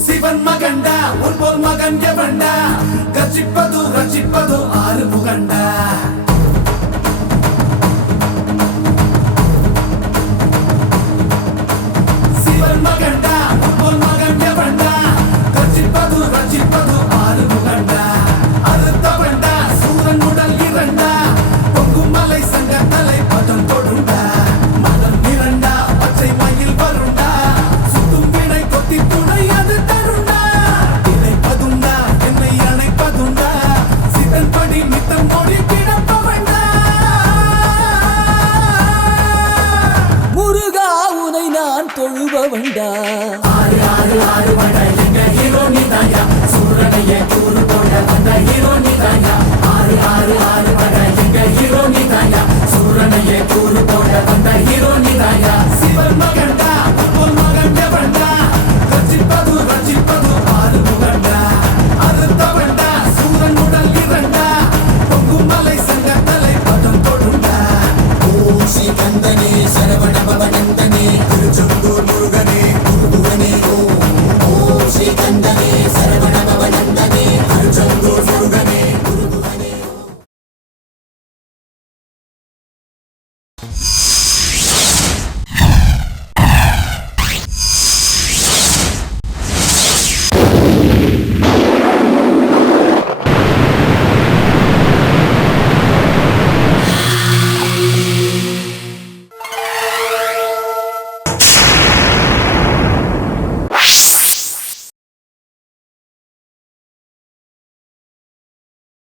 சிவன் மகண்டா உன்போல் மகன் எவண்டா கர்ஜிப்பது ரட்சிப்பது ஆறு முகண்டா சிவன் மகண்டா உன்போல் மகன் எவண்டா கர்ஜிப்பது ரட்சிப்பது ஆறு முகண்டா அறுத்தவண்டா சூரன் உடல் இரண்டா பொங்கும் மலை சங்க தலை பதம் கொடுண்டா மதம் இரண்டா பச்சை மயில் வருண்டா சுத்தும் வினை கொத்தி துணை அது தருண்டா இணைப்பதுண்டா என்னை அணைப்பதுண்டா சித்தன் படி நித்தம் மொழி கிடப்பவண்டா முருகா உனை நான் தொழுபவண்டா ஆறு ஆறு ஆறு வட எங்க ஹீரோ நீதாயா சூரனையே கூறு போட வந்த ஹீரோ நீதாயா ஆறு ஆறு ஆறு வட எங்க ஹீரோ நீதாயா சூரனையே கூறு போட வந்த ஹீரோ நீதாயா சிவன்